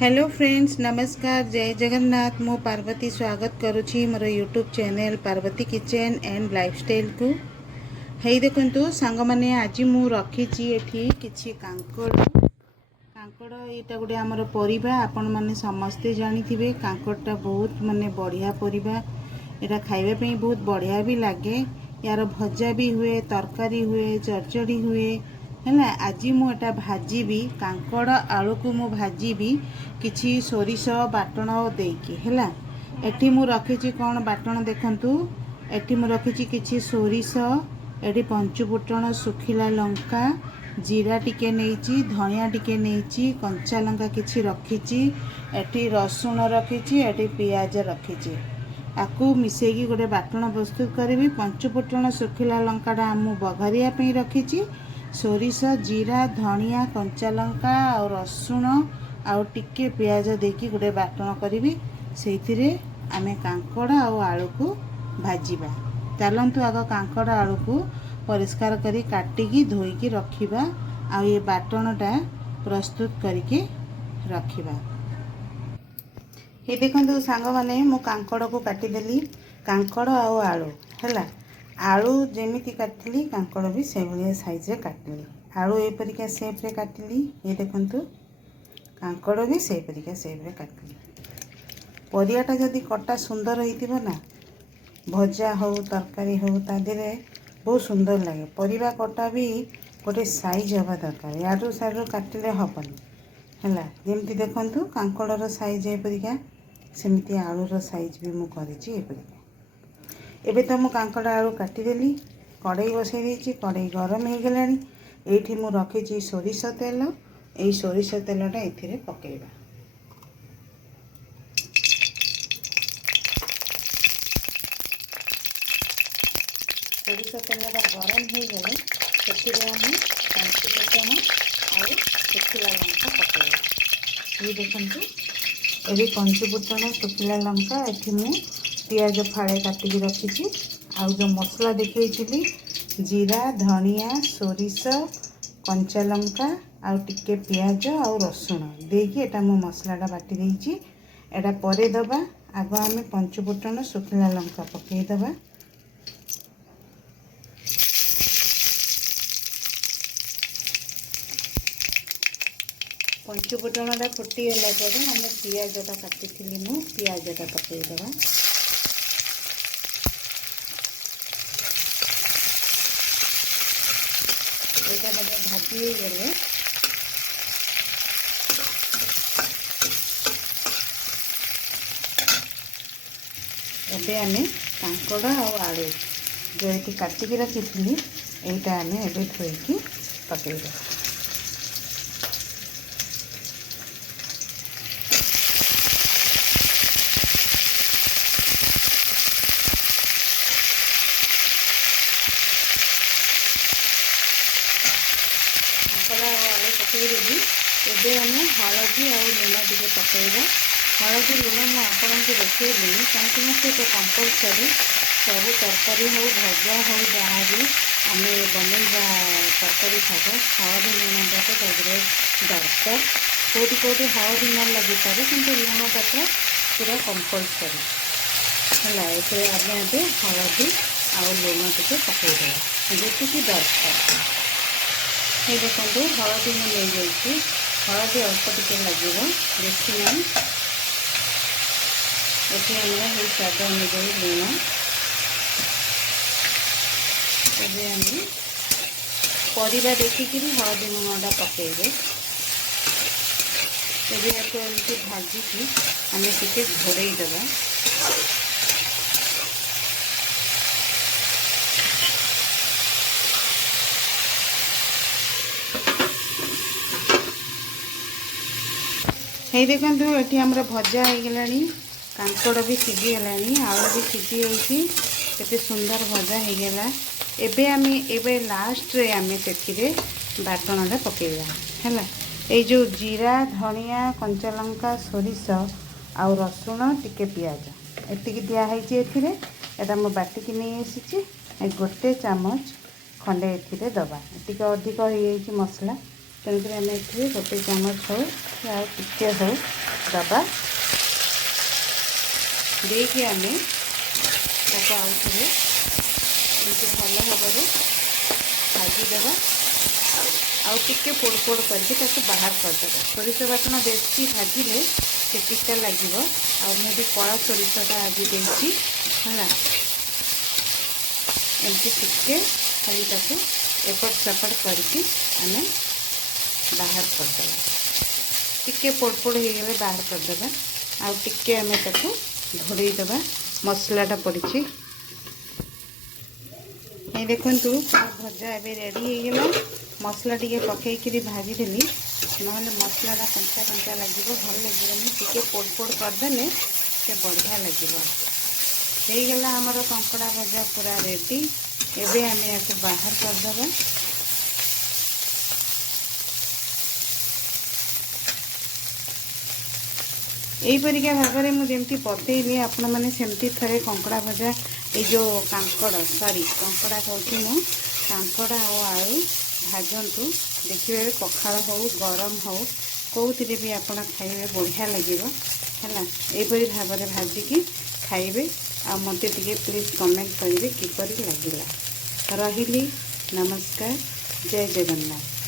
Hello friends, नमस्कार, जय जगन्नाथ। मु पार्वती स्वागत करुछि मोर YouTube channel Parvati kitchen and lifestyle को। हे देखंतु सांग माने आज मु रखिछि एठी किछि कांकड़। एटा गुटे हमर परिबा। आपण माने समस्ते जानिथिबे कांकड़टा बहुत माने बढ़िया परिबा। एटा खाइबा पे बहुत बढ़िया भी लागे। यार भजा भी हुए, तरकारी हुए, चरचड़ी हुए है। आज मुझे भाजी कांकड़ आलू को मु भाजी किछि सोरिष बाटण देकी है। एटी मु रखिछि कौन बाटण देखंतु। एटी मु रखिछि किछि सोरिष, एटी पंचुफुटण, सुखिला लंका, जीरा टिके नेइछि, धनिया टिके नेइछि, कंचा लंका किछि रखिछि, एटी रसुण रखिछि, एटी पियाज रखिछि। आकु मिसेकी गोटे बाटण प्रस्तुत करी। पंचुफुटण, सुखिला लंकाटा मु बघारिया पे रखिछि। सोरिष, जीरा, धनिया, कंचा लंका और रसुण आउ टिके पियाज देकी गोटे बाटण करी। से आमे कांकड़ और आलू को भाजिबा। चलंतु आग कांकड़ आलू को परिष्कार करी काटिकी धोईकी रखिबा। आ ये बाटणटा प्रस्तुत करके रखिबा। ये देखंतु सांग माने मु कांकड़ को काटिदेली। कांकड़ और आलू है। आलू जेमिति काटली कांकड़ भी से भाया साइज रे काटली। आलू एपरिका सेप रे काटली। ये देखंतु कांकड़ भी से परिका सेप रे काटली। परियाटा जदि कटा सुंदर होइतिबो ना, भजा हो तरकारी हो ता देरे बहुत सुंदर लगे। परिबा कटा भी गोटे साइज हवा दरकार। याडू साइड काटिले हबनी है। जेमती देखंतु कांकड़र साइज एपरिका, सेमती आलूर साइज भी मु करिछि एपरिका। एबे तो मु कांकड़ आलू काटिदेली। कड़ई बसई देछि। कड़ई गरम हो गलानी। एठी मु रखिछि सोरिष तेल। एई सोरिष तेलटा एथिरे पकेइबा। सोरिष तेलटा गरम हो गले सेथिरे हम पंचफुटण और सुखिला लंका पकेइबा। ये देखंतु एबे पंचफुटण, सुखिला लंका, एठी मु पियाज फाड़े काटिकी रखिछि। आउ जो मसला देखैछि जीरा, धनिया, सोरिष, कंचा लंका आउ टिके पियाज आउ रसुण देकी एटा मो मसलाटा बाटी देइछि। एटा परे दबा। आग आमे पंचफुटण, सुखिला लंका पकेइ दबा। पंचफुटणटा फुटी गला परे आमे पियाजटा काटिथिलि मु पियाजटा पकेइ दबा। एटा बड़े भाजी हो गले एबे आमे कांकड़ और आलू जो ये काटिकी रखी एटा आमे एबे धोईकी पकेइबा। आलू पकईदेवी। एबे आमे हलदी और लुण टिके पकईबा। हलदी लुण मु आपको देखली कहीं से तो कंपलसरी सब तरकारी हो भजा हो जहाँ भी आम बनइबा तरकारी शाग हलदी लुणटा तो दरकार। कौटी कौटी हलदी न लगी पारे कि लुणटा तो पूरा कंपलसरी है। ये आगे एबे हलदी और लुण टिके पकईदेवा जी दरकार। ये देखो हलदी में ले जाइए। हलदी अल्प टिके लगे बेसी नहीं। ये स्वाद अनुजाई लुण एबे परिबा देखिकी हलदी लुणटा पकेइबे। एबे याको एमती भाजिकी आमे टिके घोड़ेई दबा। हे देखंतु एठी हमर भजा हो गलानी। कांकड़ भी सीझी गलानी। आलू भी सीझी होइछि। केते सुंदर भजा हो गला। एबे आमे एबे लास्ट रे आमे सेथिरे बाटणटा पकेइबा हैला। ए जो जीरा, धनिया, कंचा लंका, सोरिष आउ रसुण टिके पियाज एतिकी दिया हैछि एथिरे। एटा मो बाटिकी नै आसीछि। ए गोटे चामच खंडे एथिरे दबा। टिके अधिक हो जाइछि मसला तेणुकर आम ये गोटे चामच हो टिके हो दबा देखिए आम आउ थे भल भाव भाजीदेवा आउे पोड़ पोड़ करके बाहर करदे सोरिष बाटना बेसी भाजिले से टीका लगे आदि कड़ा सोरिषटा आज देती है एमती टिके खाली एपट सेपट करके आम बाहर करदे टिके पोड़ पोड़ हो गले बाहर करदे आउ टिके आम घोड़ेदेवा मसलाटा पड़ी ये देखु भजा ए रेडी हो मसला टी पकईकि भाजीदेली ना मसलाटा कंचा कंचा लगे भल लगे टी पोड़ पोड़ करदे से बढ़िया लगे होगला आमर कंकड़ा भजा पूरा रेडी एबे आम या बाहर करदे यहीपरिका भाव में मुझे बतैली आपण मैंने सेमती थे कंकड़ा भजा ये जो कांकड़ सॉरी कंकड़ा कहूँ मु कांकड़ा और आलू भाजतु देखिए पखाड़ हो गरम हो कौन भी आप खाइबे बढ़िया लगे है यहीपरि भाव में भाजिकी खाइबे आ मते टिके प्लीज कमेंट करेंगे किपरि लगिला रहिली नमस्कार जय जगन्नाथ।